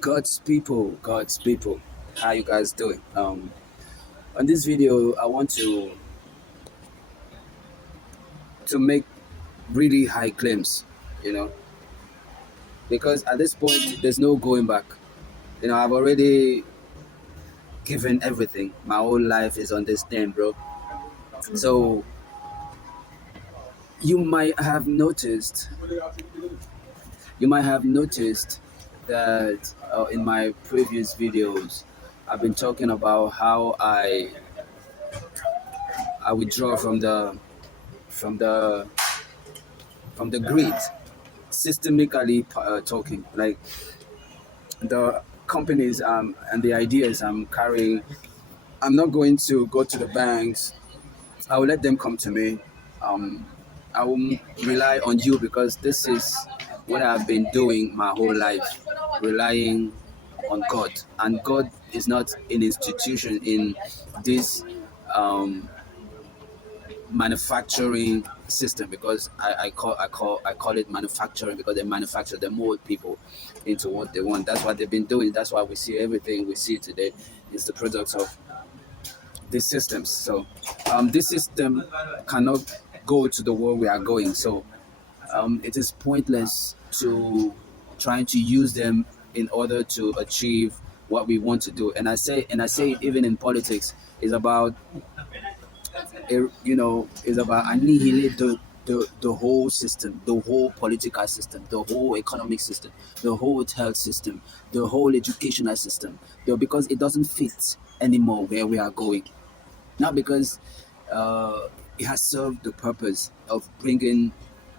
God's people, how you guys doing? On this video, I want to make really high claims, you know, because at this point, there's no going back. I've already given everything. My whole life is on this thing, bro. So you might have noticed, you might have noticed that in my previous videos, I've been talking about how I withdraw from the from the grid, systemically talking, like the companies and the ideas I'm carrying. I'm not going to go to the banks. I will let them come to me. um, I will rely on you because this is what I've been doing my whole life, relying on God. And God is not an institution in this um, manufacturing system, because I call it manufacturing because they manufacture, they mold people into what they want. That's what they've been doing. That's why we see everything we see today is the product of these systems. So this system cannot go to the world we are going. So it is pointless to trying to use them in order to achieve what we want to do. And I say it even in politics is about is about annihilate the whole system, the whole political system, the whole economic system, the whole health system, the whole educational system, because it doesn't fit anymore where we are going. Not because uh, it has served the purpose of bringing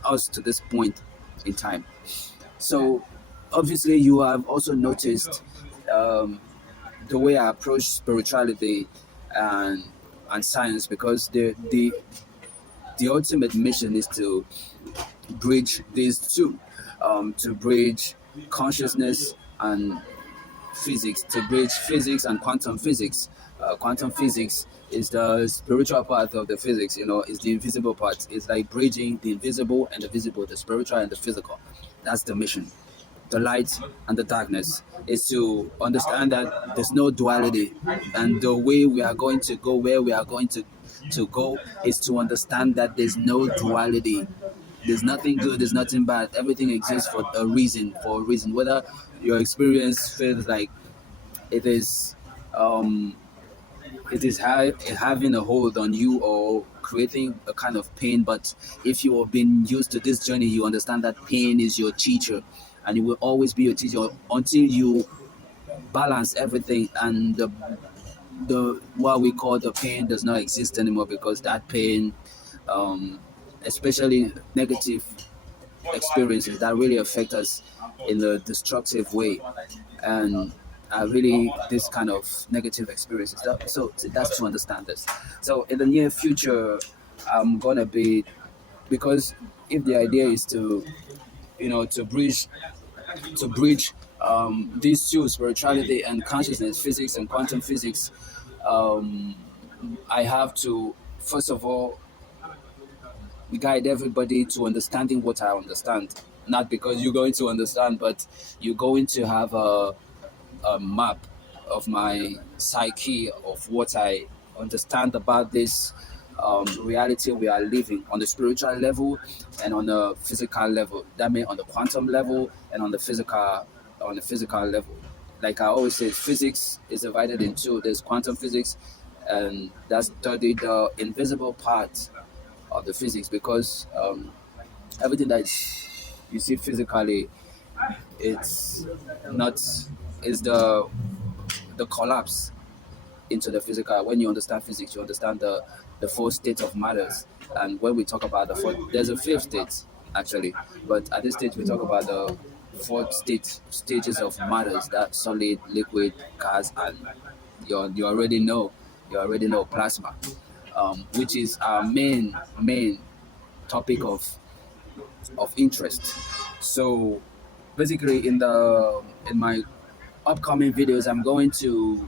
us to this point in time. So obviously you have also noticed um, the way I approach spirituality and science, because the ultimate mission is to bridge these two, to bridge consciousness and physics, to bridge physics and quantum physics. Quantum physics is the spiritual part of the physics, is the invisible part. It's like bridging the invisible and the visible, the spiritual and the physical. That's the mission. The light and the darkness is to understand that there's no duality, and the way we are going to go, where we are going to go, is to understand that there's no duality. There's nothing good, there's nothing bad. Everything exists for a reason, whether your experience feels like it is um having a hold on you or creating a kind of pain. But if you have been used to this journey, you understand that pain is your teacher, and it will always be your teacher until you balance everything, and the what we call the pain does not exist anymore, because that pain, um especially negative experiences that really affect us in a destructive way, and really this kind of negative experiences. So that's to understand this. So in the near future, I'm gonna be, because if the idea is to to bridge these two, spirituality and consciousness, physics and quantum physics, um, I have to first of all guide everybody to understanding what I understand. Not because you're going to understand, but you're going to have a map of my psyche, of what I understand about this reality we are living on the spiritual level and on the physical level. That means on the quantum level and on the physical level. Like I always say, physics is divided in two. There's quantum physics, and that's study the invisible part of the physics, because everything that you see physically, it's not is the collapse into the physical. When you understand physics, you understand the four states of matters. And when we talk about the four, there's a fifth state actually, but at this stage we talk about the four stages of matters: that solid, liquid, gas, and you already know plasma, which is our main topic of interest. So basically, in my upcoming videos, I'm going to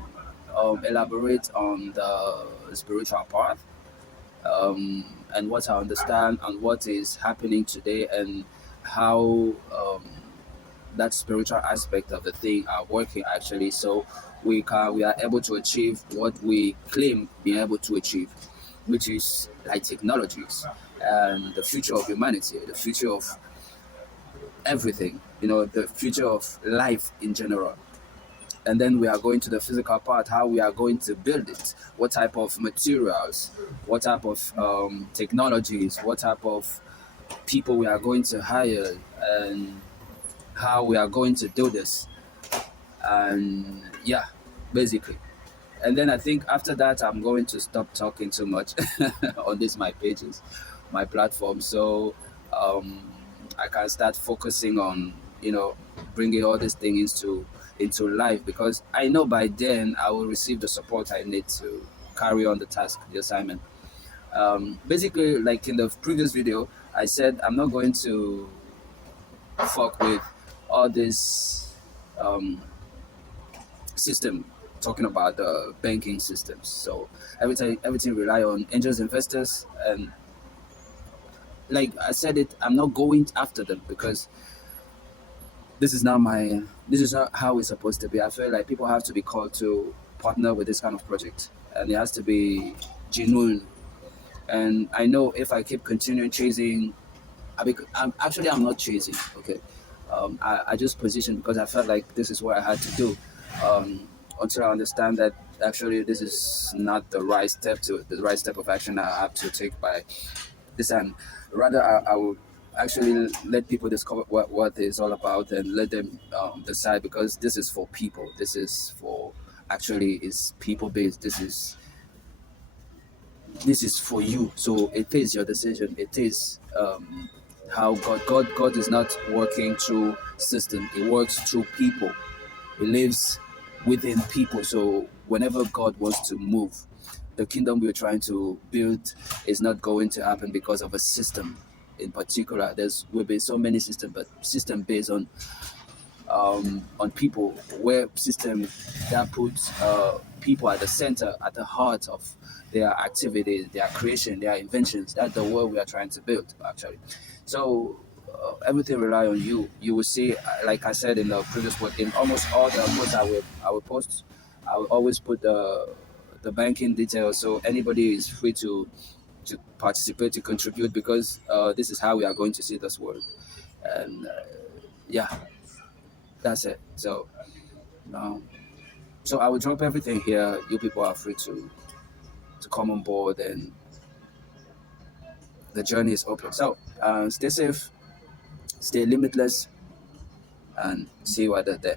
elaborate on the spiritual path, and what I understand and what is happening today, and how that spiritual aspect of the thing are working actually, so we are able to achieve what we claim being able to achieve, which is like technologies and the future of humanity, the future of everything, the future of life in general. And then we are going to the physical part, how we are going to build it, what type of materials, what type of technologies, what type of people we are going to hire, and how we are going to do this. And yeah, basically. And then I think after that, I'm going to stop talking too much on this my pages, my platform, so um, I can start focusing on bringing all these things into life, because I know by then I will receive the support I need to carry on the task, the assignment. Basically, like in the previous video, I said I'm not going to fuck with all this um, system, talking about the banking systems. So everything rely on angels investors, and like I said it, I'm not going after them, because this is not how it's supposed to be. I feel like people have to be called to partner with this kind of project, and it has to be genuine. And I know if I keep continuing chasing, I'm not chasing. Okay, I just positioned because I felt like this is what I had to do, until I understand that actually this is not the right step of action I have to take by this, and rather I would actually let people discover what it's all about, and let them decide, because this is for people. This is for actually is people based. This is for you. So it is your decision. It is how God is not working through system. It works through people. It lives within people. So whenever God wants to move, the kingdom we're trying to build is not going to happen because of a system in particular. There's will be so many systems, but system based on people, where system that puts people at the center, at the heart of their activities, their creation, their inventions. That's the world we are trying to build, actually. So everything rely on you. You will see, like I said in the previous one, in almost all the posts I will post, I will always put the banking details, so anybody is free to participate, to contribute, because this is how we are going to see this world. And yeah, that's it. Um, so I will drop everything here. You people are free to come on board, and the journey is open. So stay safe, stay limitless, and see you at the day.